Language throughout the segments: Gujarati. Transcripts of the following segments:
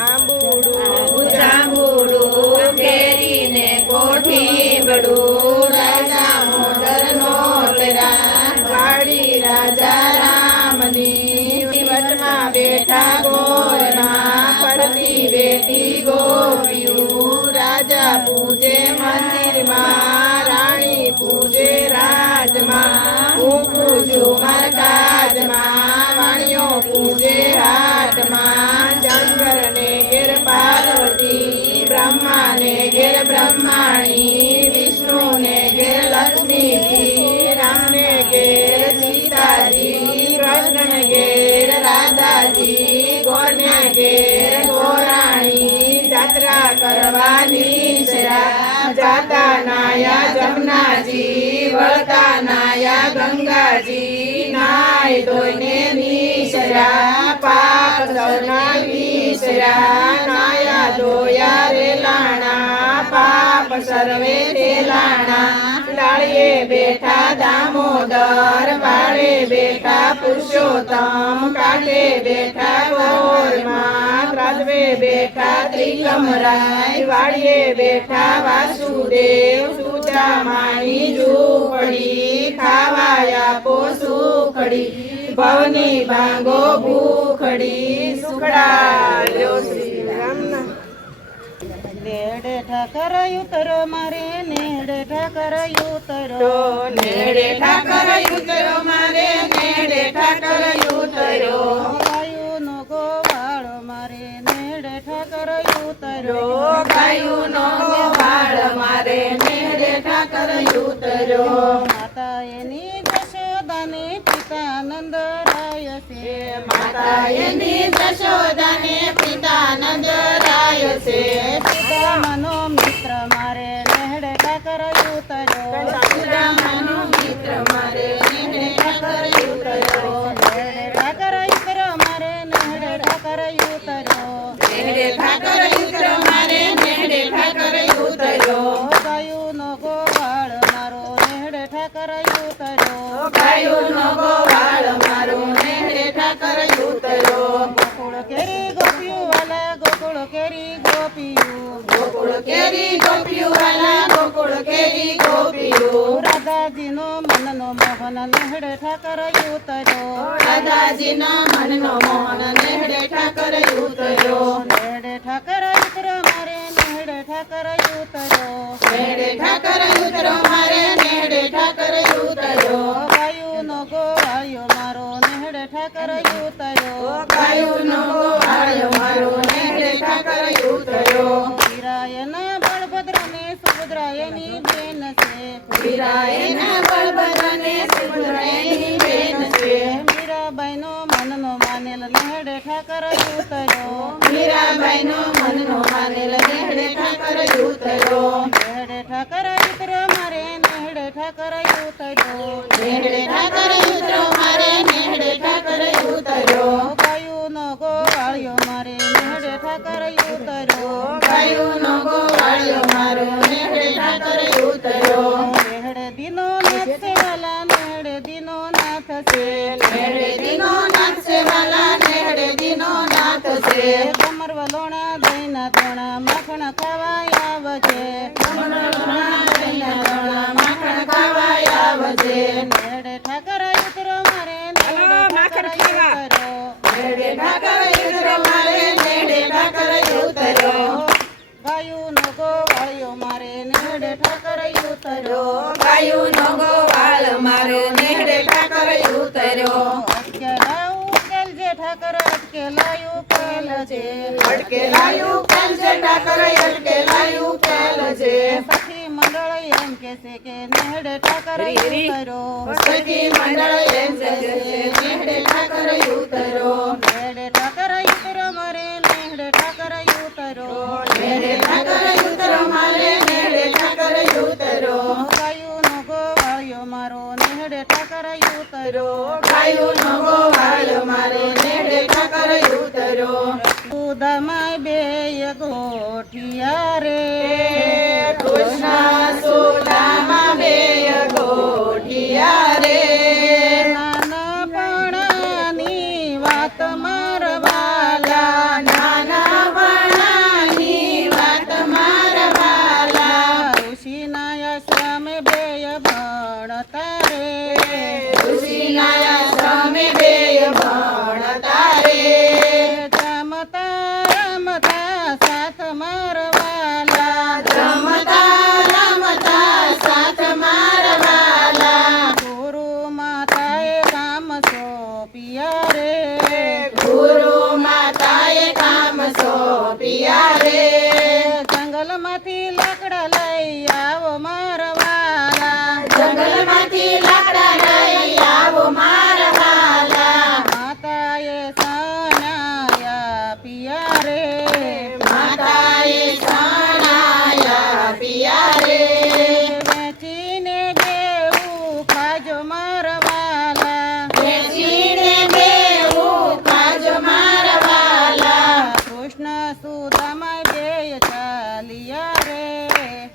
આંબુડું જાંબુડું કેરીને કોઠીબડું રાજા મોડરનો તેરા વાડી રાજા રામની વચમાં બેઠા ગોરમાં ફરતી બેઠી ગોપિયું રાજા પૂજે મંદિરમાં રાણી પૂજે રાજમાં હું પૂજું મરકાજમાં વાણીઓ પૂજે હાટમાં શંકર ને ઘેર પાર્વતી બ્રહ્મા ને ઘેર બ્રહ્માણી વિષ્ણુ ને ઘેર લક્ષ્મીજી રામ ને ઘેર સીતાજી કૃષ્ણ ને ઘેર રાધાજી ગોર ને ઘેર ગોરાણી જાત્રા કરવાની શરા જાતા નાયા જમનાજી વળતા નાયા ગંગાજી નાય ધોઈને નીશરા પાપ સૌના વિસરા નાયા ધોયા રે લાણા પાપ સર્વે રેલાણા લાળીએ બેઠા દામોદર વાળે બેઠા પુરુષોત્તમ કાઢે બેઠા ગોરમાં ત્રાજવે બેઠા ત્રિકમરાય વાળીએ બેઠા વાસુદેવ સુદામાની ઝૂંપડી ખાવાયા પો સુખડી ભવની ભાંગો ભૂખડી સુખડાયો શ્રી રામના નેડે ઠાકર ઉતરો મારે નેડે ઠાકર ઉતરો નેડે ઠાકર ઉતરો મારે નેડે ઠાકર ઉતરો ગાયુનો ગોવાળો મારે નેડે ઠાકર ઉતરો ગાયુનો ગોવાળ મારે નેડે ઠાકર ઉતરો માતા એની જશોદાને પિતા નંદરાય છે માતા એની જશોદાને પિતા નંદરાય છે સુદામાનો મિત્ર મારે નેડે ઠાકર ઉતરો સુદામાનો મિત્ર મારે નેડે ઠાકર ઉતરો નેડે ઠાકર ઉતરો મારે નેડે ઠાકર ઉતરો નેડે ઠાકર ઉતરો મારે નેડે ઠાકર ઉતરો ગાયુનો ગોવાળ મારો નેડે ઠાકર ઉતરો ગાયુનો ગોવાળ મારો નેડે ઠાકર ઉતરો ગોકુળ કેરી ગોપિયું વાલા ગોકુળ કેરી ગોપિયું ગોકુળ કેરી ગોપિયું વાલા ગોકુળ કેરી ગોપિયું રાધાજીનો મનનો મોહન નેહડે ઠાકર ઉતર્યો રાધાજીના મનનો મોહન નેહડે ઠાકર ઉતર્યો નેહડે ઠાકર ઉતરો મારે નેહડે ઠાકર ઉતર્યો નેહડે ઠાકર ઉતરો મારે નેહડે ઠાકર ઉતર્યો ગાયુનો ગોવાળિયો મારો નેહડે ઠાકર ઉતર્યો ગાયુનો ગોવાળિયો મારો નેહડે ઠાકર ઉતર્યો વીરાયના બળભદ્રને સુભદ્રાયની બેન છે વીરાયના બળભદ્રને સુભદ્રાયની બેન છે મીરાબાઈનો મનનો માનેલ નેહડે ઠાકર ઉતર્યો મીરાબાઈનો મનનો માનેલ નેહડે ઠાકર ઉતર્યો નેહડે ઠાકર ઉતરો મારે નેહડે ઠાકર ઉતર્યો નેહડે ઠાકર ઉતરો મારે નેહડે ઠાકર ઉતર્યો ગાયુનો ગોવાળિયો મારે નેહડે ઠાકર ઉતર્યો ગાયુનો ગોવાળિયો મારો નેહડે ઠાકર ઉતર્યો નેહડે દીનો નાથ છે વાલા નેહડે દીનો નાથ છે નેહડે દીનો નાથ છે વાલા નેહડે દીનો નાથ છે કમર વલોણા દહીંના ધોણા માખણ ખાવા આવજે માખણ ખાવા આવજે નેહડે ઠાકર ઉતરો મારે નેહડે ઠાકર ઉતરો નેહડે ઠાકર ઉતરો મારે નેહડે ઠાકર ઉતર્યો ગાયુનો ગોવાળિયો મારે નેહડે ઠાકર ઉતર્યો ગાયુનો ગોવાળ મારે નેહડે ઠાકર ઉતર્યો અટકેલાયું કેલ જે ઠાકર અટકેલાયું કેલ છે અટકેલાયું કેલ છે ઠાકર અટકેલાયું કેલ છે સખી મંડળ એમ કે છે કે નેહડે ઠાકર ઉતર્યો સખી મંડળ એમ છે નેહડે ઠાકર ઉતર્યો નેહડે ઠાકર ઉતરો મારે નેહડે ઠાકર ઉતર્યો નેહડે ઠાકર ઉતરો મારે નેહડે ઠાકર ઉતર્યો ગાયુનો ગોવાળિયો મારો નેહડે ઠાકર ઉતર્યો ગાયુનો ગોવાળ મારે નેહડે ઠાકર ઉતર્યો સુદામાય બે ગોઠિયા રે કૃષ્ણ સુદામા બે ગોઠિયા રે નાનપણની વાત મારવાલા નાના રમતા સાથ મારવાલા રમતા રમતા સાથ મારવાલા ગુરુ માતાએ કામ સોંપ્યા રે ગુરુ માતાએ કામ સોંપ્યા રે જંગલમાંથી લાકડા લઈ આવો મારવાલા જંગલમાંથી લાકડા લઈ આવો મારવાલા માતાએ સનાયા પિયા રે માતાએ સણાયા પિયા રે વેચીને દેવું ખાજો મારવાલા વેચીને દેવું ખાજો મારવાલા કૃષ્ણ સુદામા બે ચાલિયા રે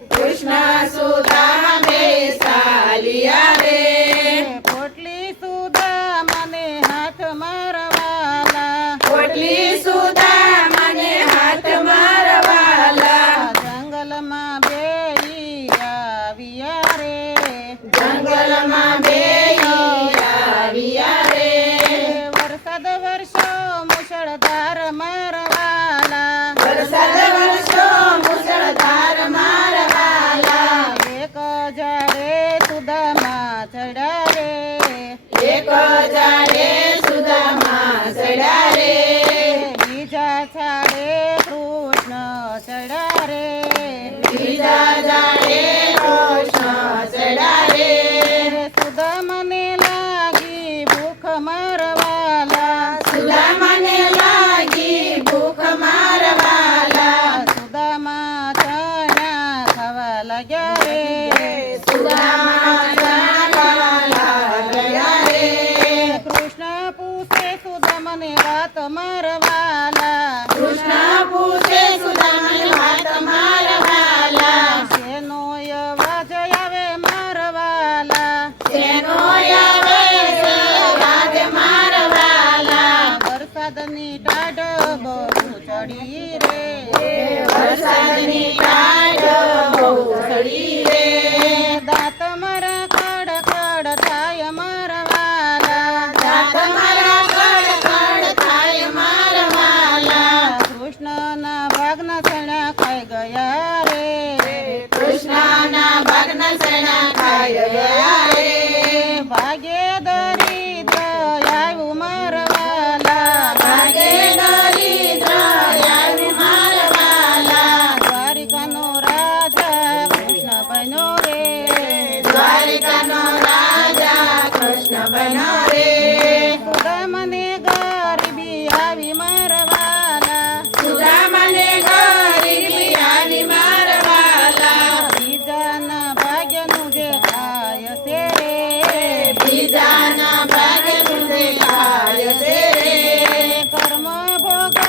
કૃષ્ણ સુદામા બે ચાલિયા રે પોટલી સુદામાને હાથ મારવાલા પોટલી સુદામાને હાથ મારવાલા જંગલમાં બેઈ આવ્યા રે જંગલમાં બેઈ આવ્યા રે વરસાદ વરસો મુશળધાર મારવાલા વરસાદ વરસો મુસળધાર મારવાલા એક ઝાડે સુદામા ચડ્યા રે એક ઝાડે સુદામા ચડ્યા રે બીજા ઝાડે કૃષ્ણ ચડ્યા રે બીજા ઝાડે કૃષ્ણ ચડ્યા રે સુદામાને લાગી ભૂખ મારવાલા સુદામાને લાગી ભૂખ મારવાલા સુદામા ચણા ખાવા લાગ્યા રે સુદામા ચણા ખાવા લાગ્યા રે કૃષ્ણ પૂછે સુદામાને વાત મારવાલા કૃષ્ણ પૂછે સુદામાને વાત મારવાલા શેનો અવાજ આવે મારવાલા શેનો આવે છે અવાજ મારવાલા વરસાદની ટાઢ બહુ ચડી રે વરસાદની ટાઢ બહુ ચડી રે દાંત મારા ખડ ખડ થાય મારવાલા દાંત મારા કડ કડ થાય મારવાલા કૃષ્ણના ભાગના ચણા ખાઈ ગયા રે કૃષ્ણના ભાગના ચણા ખાઈ ગયા રે ભાગે દરિદ્ર આવ્યું મારવાલા ભાગે દરિદ્ર આવ્યું મારવાલા દ્વારિકાનો રાજા કૃષ્ણ બન્યો રે દ્વારિકાનો રાજા કૃષ્ણ બન્યો રે સુદામાને ગરીબી આવી મારવાલા સુદામાને ગરીબી આવી મારવાલા બીજાના ભાગ્યનું જે ખાય છે રે બીજાના ભાગ્યનું દેખાય છે રે કર્મ ભોગ